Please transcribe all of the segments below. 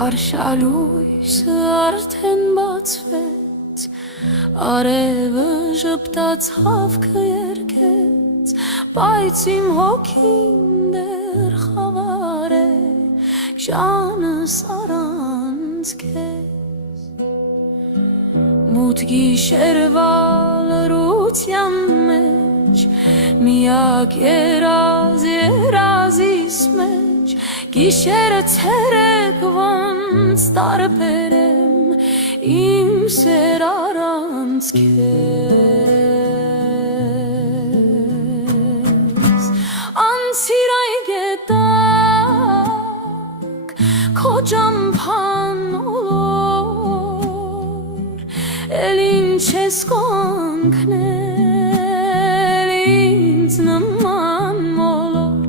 Արշալույսը արդեն բացվեց, արևը ժպտացավ կերկեց, բայց իմ հոգին դեռ խավար է, ջանս առանց քեզ։ Մութ գիշերվա լռության մեջ, միակ երազիս մեջ, գիշերը ցերեկ ոնց տարբեր եմ, իմ սեր առանց քեզ։ Անցիր այ գետակ, քո ճամփան ոլոր, էլ ինչ ես կանգնել ինձ նման մոլոր։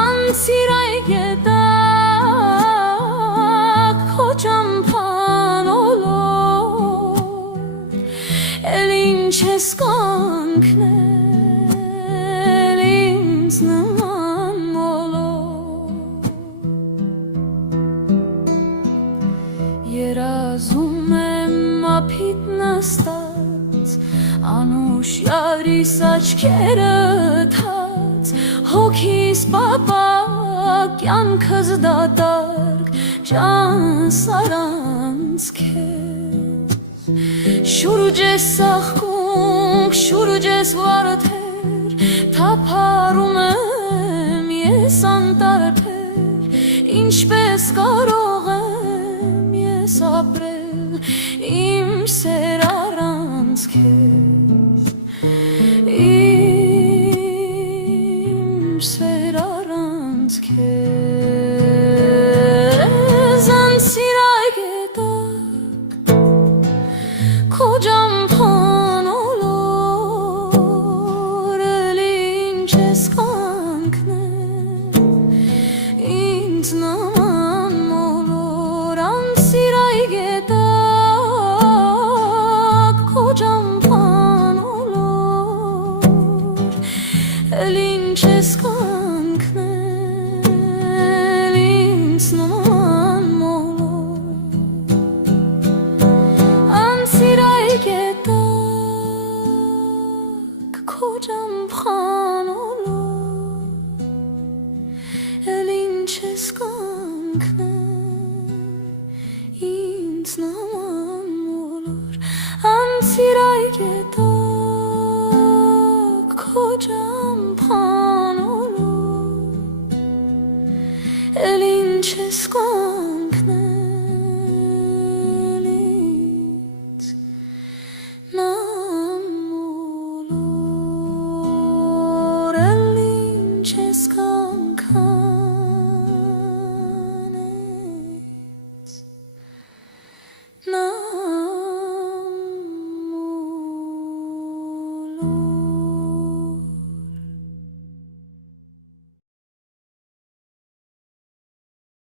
Անցիր այ գետակ, քո ճամփան ոլոր, էլ ինչ ես կանգնել ինձ նման մոլոր։ Երազում եմ ափիդ նստած, անուշ յարիս աչքերը թած, հոգիս պապակ, կյանքս դատարկ, ջանս առանց քեզ։ Շուրջ ես աղքունք, շուրջ ես վարդեր, թափառում եմ ես անտարբեր, ինչպես կարող եմ ես ապրել իմ սեր առանց քեզ, իմ սեր առանց քեզ։ Անցիր այ գետակ, քո ճամփան ոլոր, էլ ինչ ես կանգնել ինձ նման մոլոր։ Անցիր այ գետակ, քո ճամփան ոլոր, էլ ինչ ես կանգնել ինձ նման մոլոր։ Անցիր այ գետակ, քո ճամփան ոլոր, էլ ինչ ես կանգնել ինձ նման